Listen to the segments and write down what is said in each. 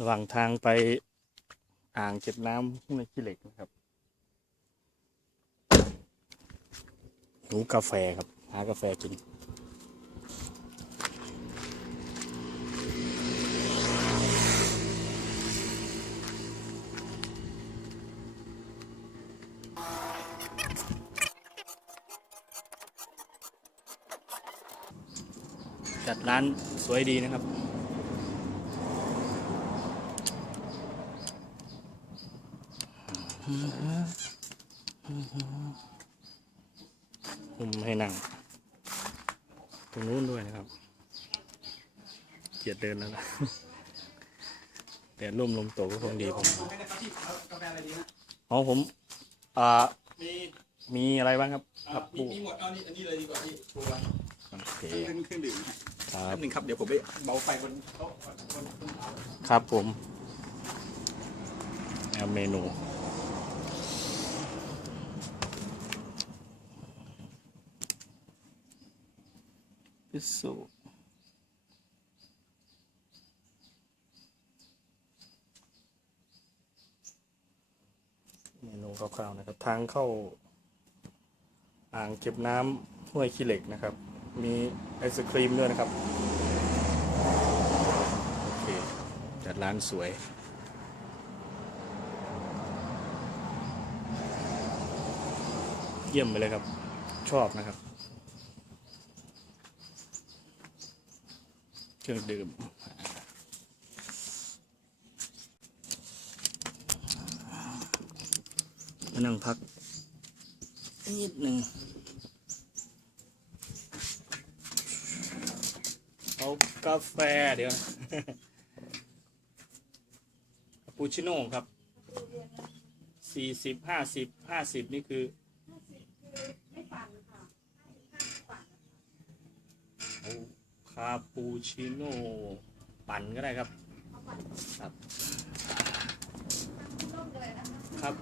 ระหว่างทางไปอ่างเก็บน้ำห้วยขี้เหล็กนะครับหนูกาแฟครับ หากาแฟกินจัดร้านสวยดีนะครับ ผมให้นั่ง ตรงนู้นด้วยนะครับ เกียดเดินแล้วนะแต่ร่มลมโตก็คงดีผมไม่ได้ครับพี่เอากาแฟอะไรดีฮะอ๋อผม อ่า มีมีอะไรบ้างครับครับมีปูมีหมดเอานี่อันนี้เลยดีกว่าพี่ตัวโอเคเครื่องเครื่องดื่มครับบนึงครับ เดี๋ยวผมไปเบาไฟบนโต๊ะก่อนบนบนครับผมเอาเมนู พิซซูเมนูคร่าวๆนะครับ ทางเข้า อ่างเก็บน้ำห้วยขี้เหล็กนะครับ มีไอศครีมด้วยนะครับ โอเค จัดร้านสวยเยี่ยมไปเลยครับ ชอบนะครับ เครื่องดื่มมานั่งพัก นิดหนึ่งเอากาแฟเดี๋ยวคาปูชิโน่ครับสี่สิบห้าสิบห้าสิบนี่คือ ไม่ปั่นค่ะ เอาคาปูชิโน่ปั่นก็ได้ครับครับเลยนะครับ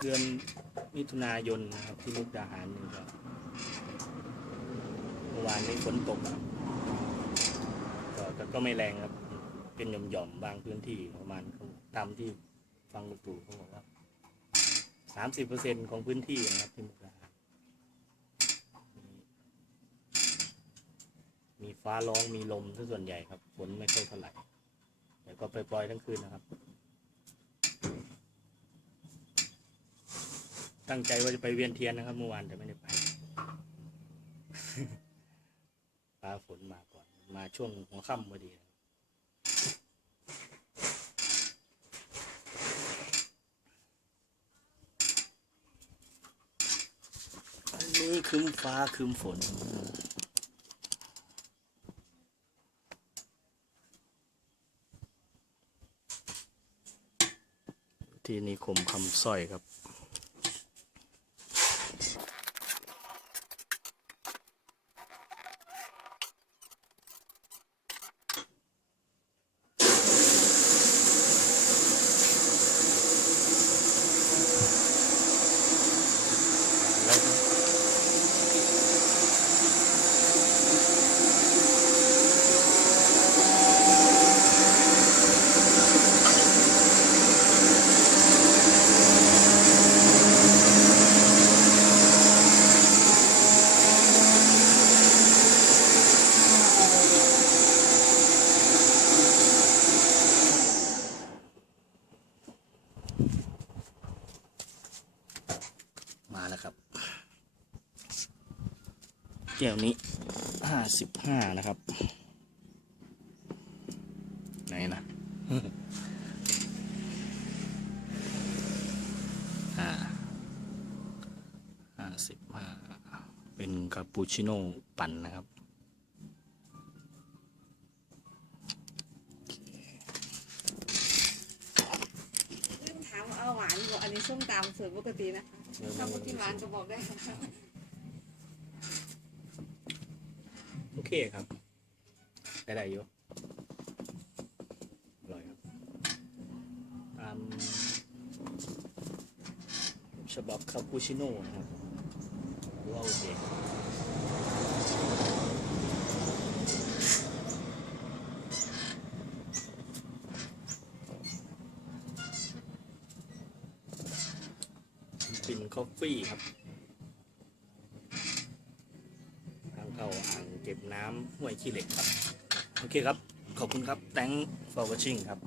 เดือนมิถุนายนนะครับที่มุกดาหารนี่ก็เมื่อ วานนี้ฝนตกครับก็ก็ไม่แรงครับ เป็นหย่อมๆบางพื้นที่ประมาณตามที่ฟังลูกตู่เขาบอกว่าสามสิบเปอร์เซ็นของพื้นที่นะครับที่มุกดาหารมีมีฟ้าร้องมีลมซะส่วนใหญ่ครับฝนไม่ค่อยเท่าไหร่แต่ก็ปล่อยๆทั้งคืนนะครับ ตั้งใจว่าจะไปเวียนเทียนนะครับเมื่อวานแต่ไม่ได้ไป ฟ้าฝนมาก่อน มาช่วงหัวค่ำพอดีอันนี้คืมฟ้าคืมฝนที่นิคมคำสร้อยครับ แก้วนี้ห้าสิบห้านะครับ ไหนนะอ่าห้าสิบห้าเป็นคาปูชิโน่ปั่นนะครับลืมถามเอาหวานบอกอันนี้ส้มตำส่วนปกตินะคะถ้าพูดกินหวานก็บอกได้ค่ะ เคครับได้ได้อยู่อร่อยครับตามฉบับคาปูชิโน่ครับว่าโอเคปินคอฟฟี่ครับ เก็บน้ำห้วยขี้เหล็กครับ โอเคครับ ขอบคุณครับ thank for watching ครับ